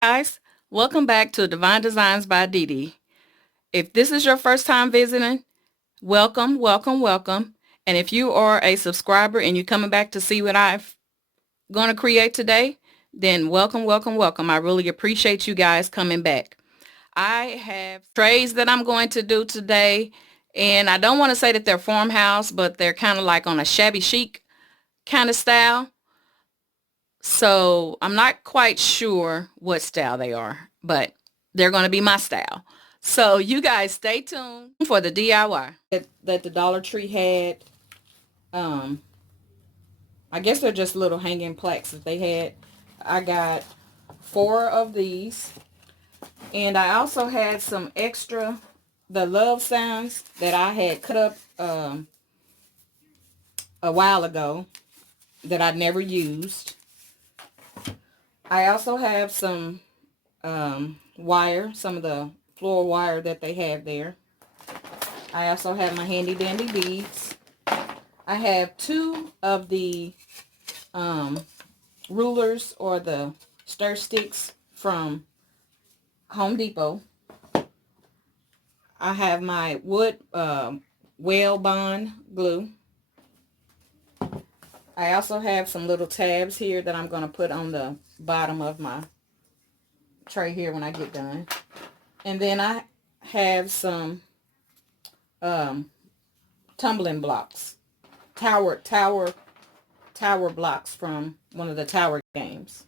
Guys, welcome back to Divine Designs by Dee Dee. If this is your first time visiting, welcome, welcome, welcome. And if you are a subscriber and you're coming back to see what I'm going to create today, then welcome, welcome, welcome. I really appreciate you guys coming back. I have trays that I'm going to do today, and I don't want to say that they're farmhouse, but they're kind of like on a shabby chic kind of style. So I'm not quite sure what style they are, but they're going to be my style. So you guys stay tuned for the DIY that the Dollar Tree had. Um, I guess they're just little hanging plaques that they had. I got 4 of these. And I also had some extra, the love signs that I had cut up a while ago that I never used. I also have some wire, some of the floral wire that they have there. I also have my handy dandy beads. I have 2 of the rulers or the stir sticks from Home Depot. I have my wood whale bond glue. I also have some little tabs here that I'm going to put on the bottom of my tray here when I get done. And then I have some tumbling blocks, tower blocks from one of the tower games.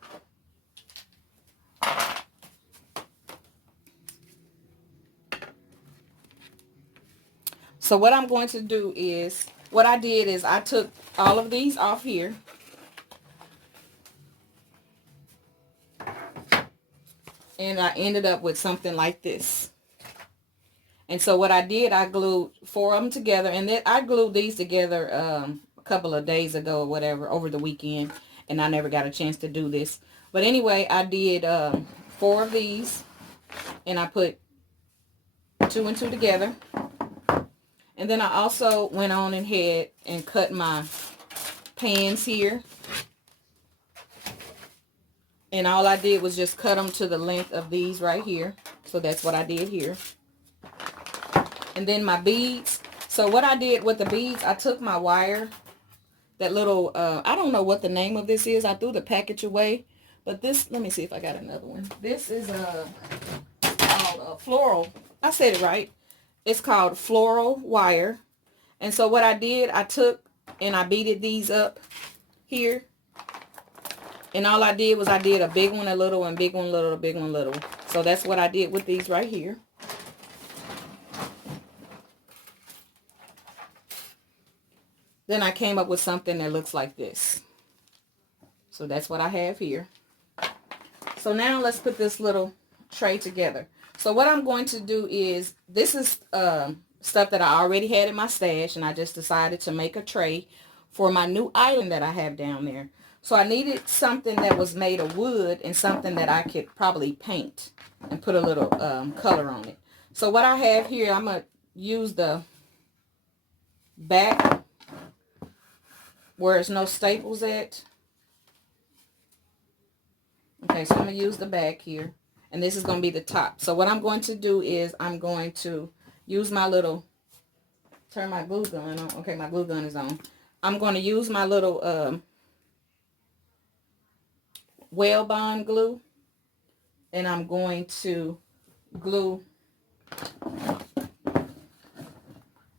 So what I'm going to do is, what I did is I took all of these off here. And I ended up with something like this. And so what I did, I glued 4 of them together. And then I glued these together a couple of days ago or whatever, over the weekend. And I never got a chance to do this. But anyway, I did 4 of these. And I put 2 and 2 together. And then I also went on ahead and cut my pans here. And all I did was just cut them to the length of these right here. So that's what I did here. And then my beads. So what I did with the beads, I took my wire, that little, I don't know what the name of this is. I threw the package away. But this, let me see if I got another one. This is called a floral. I said it right. It's called floral wire. And so what I did, I took and I beaded these up here. And all I did was I did a big one, a little one, big one, little, a big one, little. So that's what I did with these right here. Then I came up with something that looks like this. So that's what I have here. So now let's put this little tray together. So what I'm going to do is, this is stuff that I already had in my stash, and I just decided to make a tray for my new island that I have down there. So I needed something that was made of wood and something that I could probably paint and put a little color on it. So what I have here, I'm going to use the back where there's no staples at. Okay, so I'm going to use the back here. And this is going to be the top. So what I'm going to do is I'm going to use my little, turn my glue gun on. Okay, my glue gun is on. I'm going to use my little whale bond glue. And I'm going to glue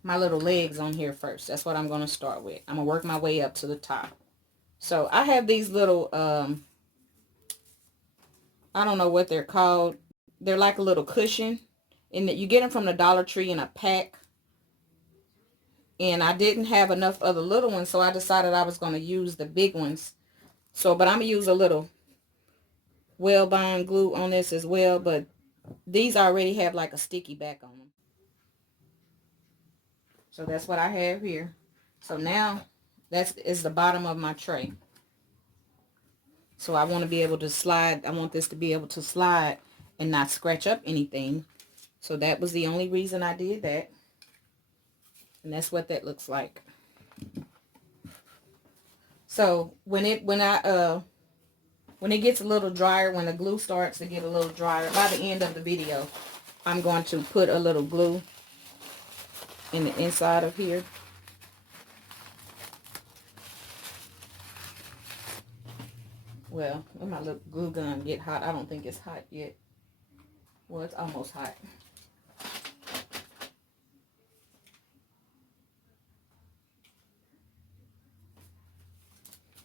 my little legs on here first. That's what I'm going to start with. I'm going to work my way up to the top. So I have these little, I don't know what they're called. They're like a little cushion. And you get them from the Dollar Tree in a pack. And I didn't have enough of the little ones, so I decided I was going to use the big ones. So, but I'm going to use a little whale bond glue on this as well. But these already have like a sticky back on them. So that's what I have here. So now that is the bottom of my tray. So I want to be able to slide. I want this to be able to slide and not scratch up anything. So that was the only reason I did that. And that's what that looks like. So when I when it gets a little drier, when the glue starts to get a little drier, by the end of the video, I'm going to put a little glue in the inside of here. Well, when my little glue gun get hot, I don't think it's hot yet. Well, it's almost hot.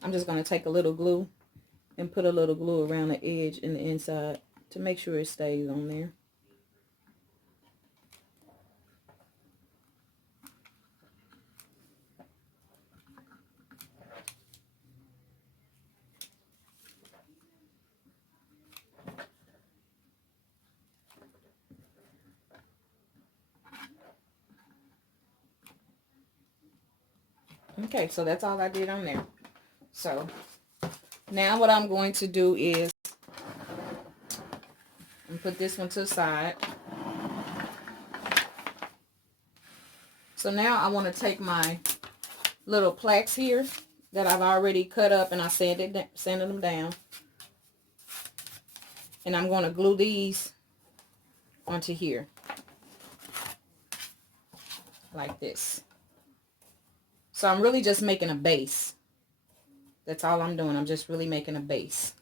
I'm just going to take a little glue and put a little glue around the edge and the inside to make sure it stays on there. Okay, so that's all I did on there. So now what I'm going to do is put this one to the side. So now I want to take my little plaques here that I've already cut up and I sanded them down. And I'm going to glue these onto here. Like this. So I'm really just making a base. That's all I'm doing. I'm just really making a base.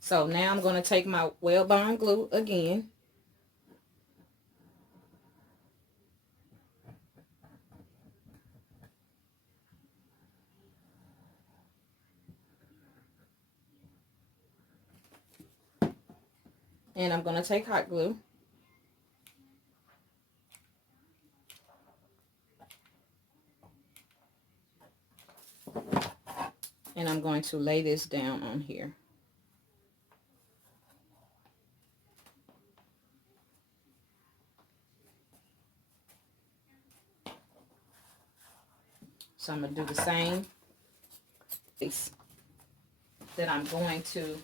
So now I'm going to take my Wellbond glue again. And I'm going to take hot glue. And I'm going to lay this down on here. So I'm going to do the same piece that I'm going to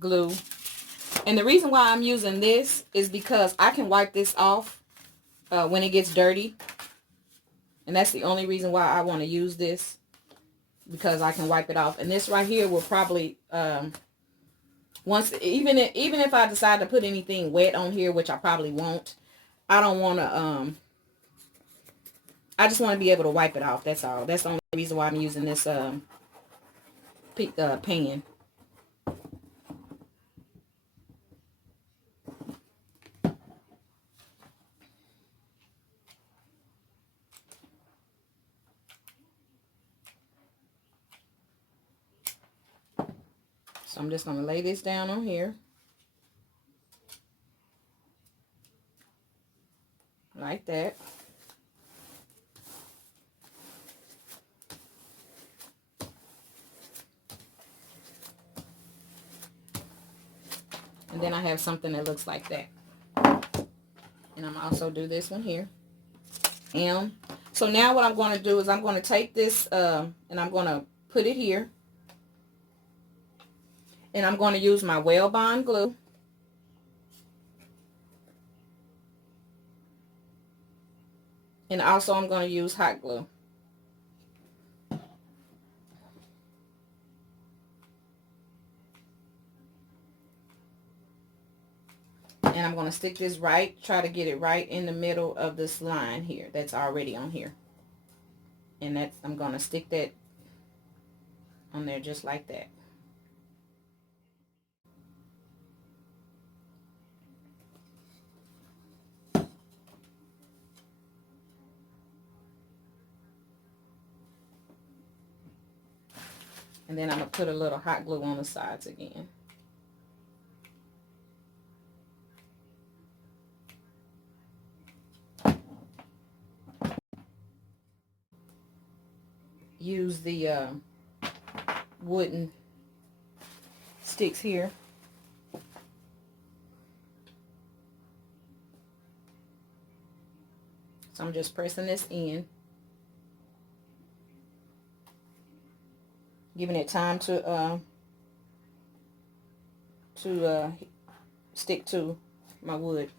glue. And the reason why I'm using this is because I can wipe this off when it gets dirty. And that's the only reason why I want to use this, because I can wipe it off. And this right here will probably, even if I decide to put anything wet on here, which I probably won't, I don't want to, I just want to be able to wipe it off. That's all. That's the only reason why I'm using this pan. So I'm just going to lay this down on here. Like that. And then I have something that looks like that. And I'm also do this one here. So now what I'm going to do is I'm going to take this and I'm going to put it here. And I'm going to use my Wellbond glue. And also I'm going to use hot glue. And I'm going to stick this try to get it right in the middle of this line here that's already on here. And I'm going to stick that on there just like that. And then I'm going to put a little hot glue on the sides again. Use the wooden sticks here. So I'm just pressing this in. Giving it time to stick to my wood.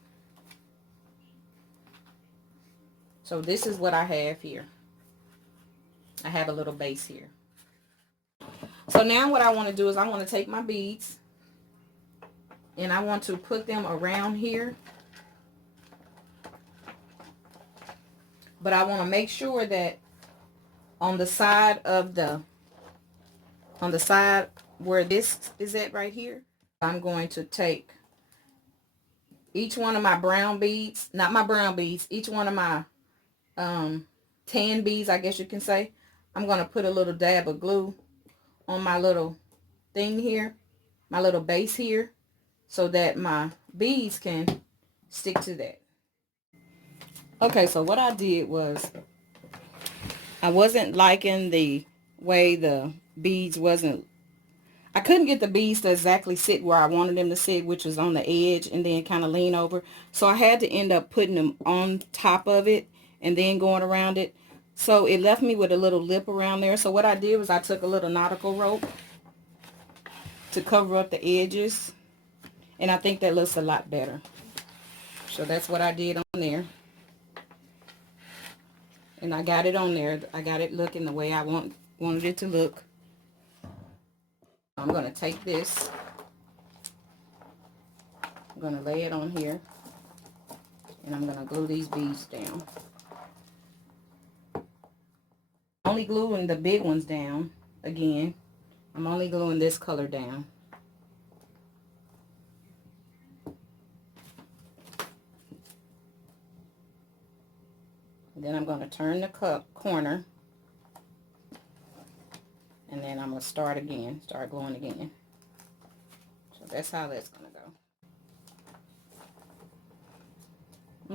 So this is what I have here. I have a little base here. So now what I want to do is I want to take my beads and I want to put them around here. But I want to make sure that on the side where this is at right here, I'm going to take each one of my brown beads, not my brown beads, each one of my tan beads, I guess you can say. I'm going to put a little dab of glue on my little thing here, my little base here, so that my beads can stick to that. Okay, so what I did was I wasn't liking the way the beads I couldn't get the beads to exactly sit where I wanted them to sit, which was on the edge and then kind of lean over. So I had to end up putting them on top of it and then going around it. So it left me with a little lip around there. So what I did was I took a little nautical rope to cover up the edges. And I think that looks a lot better. So that's what I did on there. And I got it on there. I got it looking the way I wanted it to look. I'm going to take this. I'm going to lay it on here. And I'm going to glue these beads down. Only gluing the big ones down. Again, I'm only gluing this color down. And then I'm going to turn the corner. And then I'm going to start gluing again. So that's how that's going to go.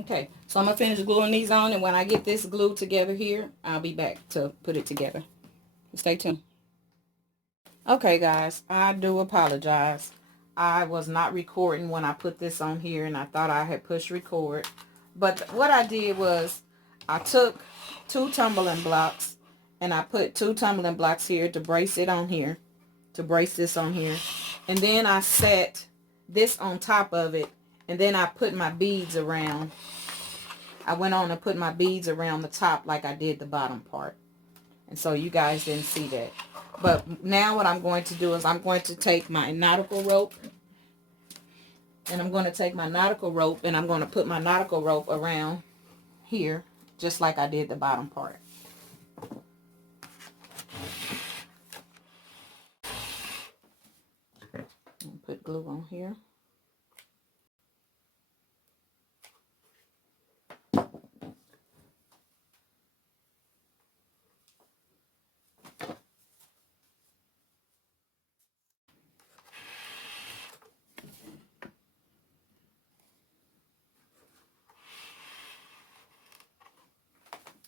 Okay, so I'm going to finish gluing these on, and when I get this glued together here, I'll be back to put it together. Stay tuned. Okay, guys, I do apologize. I was not recording when I put this on here, and I thought I had pushed record. But what I did was I took 2 tumbling blocks, and I put 2 tumbling blocks here to brace it on here, to brace this on here. And then I set this on top of it, and then I put my beads around. I went on and put my beads around the top like I did the bottom part. And so you guys didn't see that. But now what I'm going to do is I'm going to take my nautical rope. And I'm going to take my nautical rope and I'm going to put my nautical rope around here, just like I did the bottom part. And put glue on here.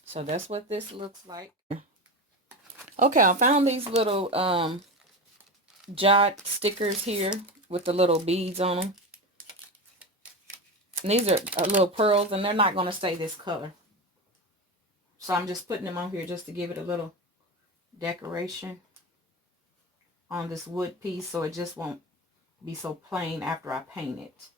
So that's what this looks like. Okay, I found these little jot stickers here with the little beads on them. And these are little pearls, and they're not going to stay this color. So I'm just putting them on here just to give it a little decoration on this wood piece, so it just won't be so plain after I paint it.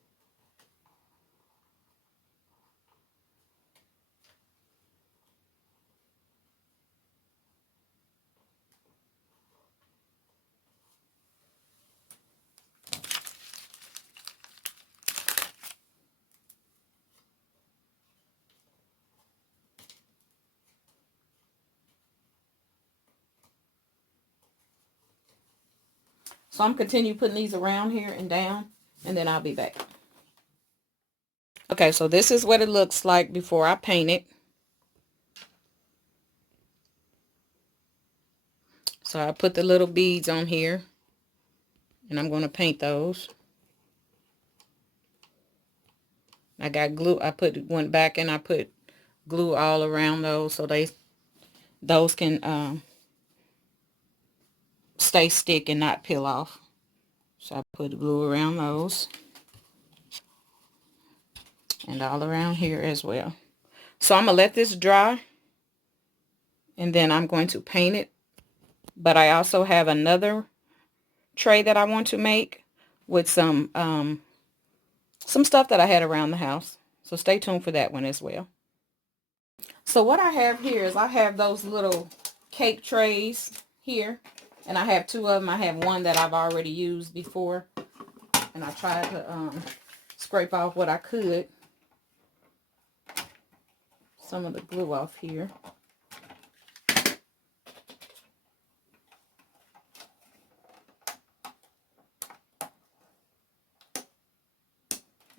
So I'm continue putting these around here and down, and then I'll be back. Okay, so this is what it looks like before I paint it. So I put the little beads on here, and I'm going to paint those. I got glue. Went back and I put glue all around those so those can stay stick and not peel off. So I put glue around those and all around here as well. So I'm gonna let this dry, and then I'm going to paint it. But I also have another tray that I want to make with some stuff that I had around the house. So stay tuned for that one as well. So what I have here is I have those little cake trays here. And I have two of them. I have one that I've already used before. And I tried to scrape off what I could. Some of the glue off here.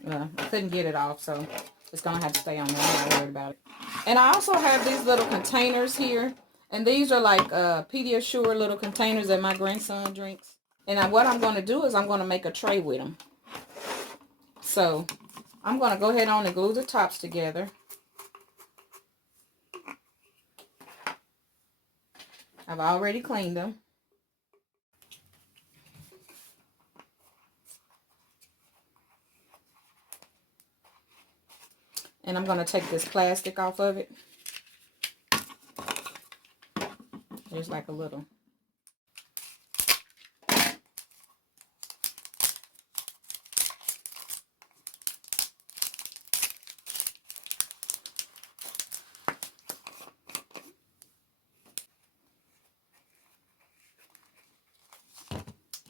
I couldn't get it off, so it's going to have to stay on there. I'm not worried about it. And I also have these little containers here. And these are like Pediasure little containers that my grandson drinks. And what I'm going to do is I'm going to make a tray with them. So I'm going to go ahead on and glue the tops together. I've already cleaned them. And I'm going to take this plastic off of it. There's like a little.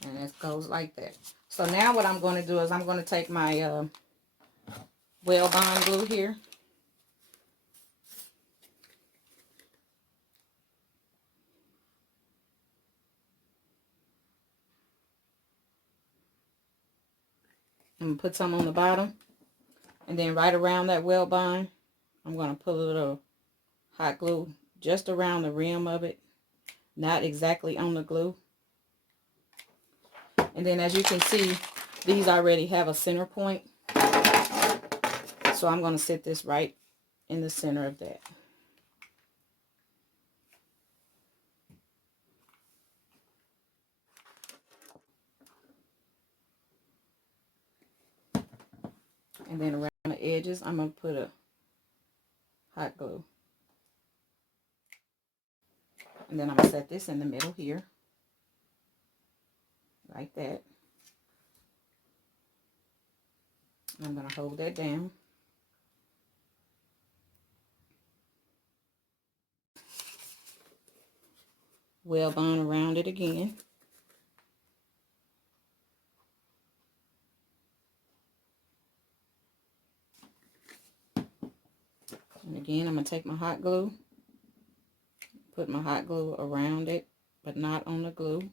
And it goes like that. So now what I'm going to do is I'm going to take my Wellbond glue here. I'm going to put some on the bottom. And then right around that Wellbond, I'm going to put a little hot glue just around the rim of it. Not exactly on the glue. And then as you can see, these already have a center point. So I'm going to set this right in the center of that. And then around the edges, I'm going to put a hot glue. And then I'm going to set this in the middle here. Like that. I'm going to hold that down. Wellbond around it again. And again, I'm going to take my hot glue, put my hot glue around it, but not on the glue.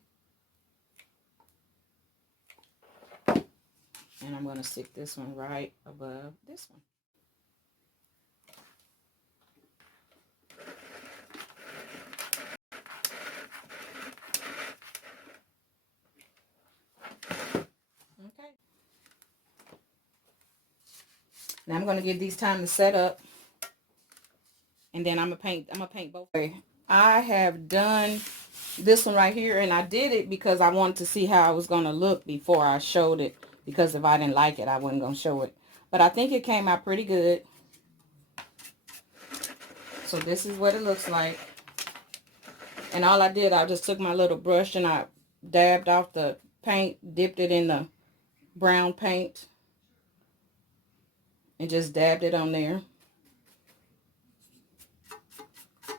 And I'm going to stick this one right above this one. Okay. Now I'm going to give these time to set up. And then I'm going to paint both. I have done this one right here, and I did it because I wanted to see how I was going to look before I showed it, because if I didn't like it, I wasn't going to show it. But I think it came out pretty good. So this is what it looks like. And all I did, I just took my little brush and I dabbed off the paint, dipped it in the brown paint, and just dabbed it on there.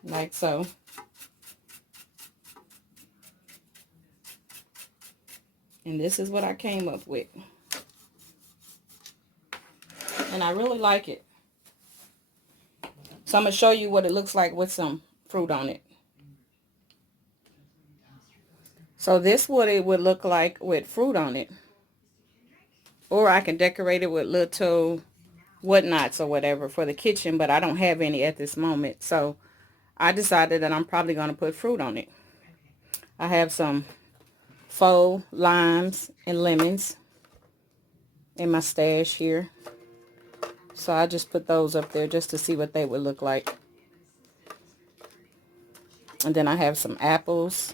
Like so. And this is what I came up with. And I really like it. So I'm going to show you what it looks like with some fruit on it. So this is what it would look like with fruit on it. Or I can decorate it with little whatnots or whatever for the kitchen, but I don't have any at this moment. So I decided that I'm probably going to put fruit on it. I have some faux limes and lemons in my stash here. So I just put those up there just to see what they would look like. And then I have some apples.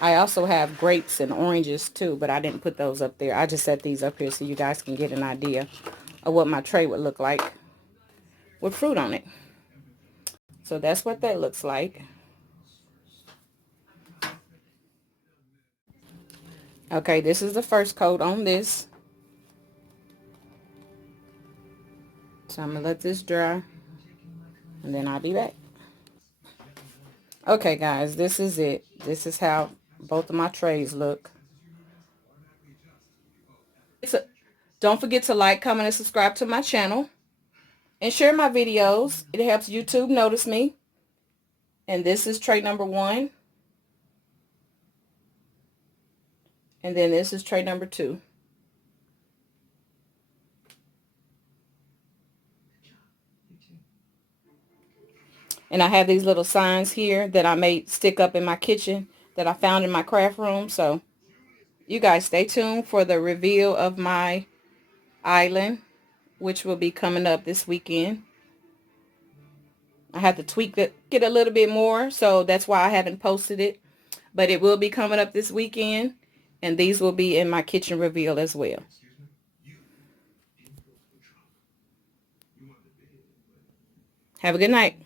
I also have grapes and oranges too, but I didn't put those up there. I just set these up here so you guys can get an idea of what my tray would look like with fruit on it. So that's what that looks like. Okay, this is the first coat on this. So I'm going to let this dry, and then I'll be back. Okay, guys, this is it. This is how Both of my trays look. Don't forget to like, comment, and subscribe to my channel. And share my videos. It helps YouTube notice me. And this is tray number 1. And then this is tray number 2. And I have these little signs here that I made stick up in my kitchen that I found in my craft room. So you guys stay tuned for the reveal of my island, which will be coming up this weekend. I have to tweak it, get a little bit more, so that's why I haven't posted it. But it will be coming up this weekend, and these will be in my kitchen reveal as well. Have a good night.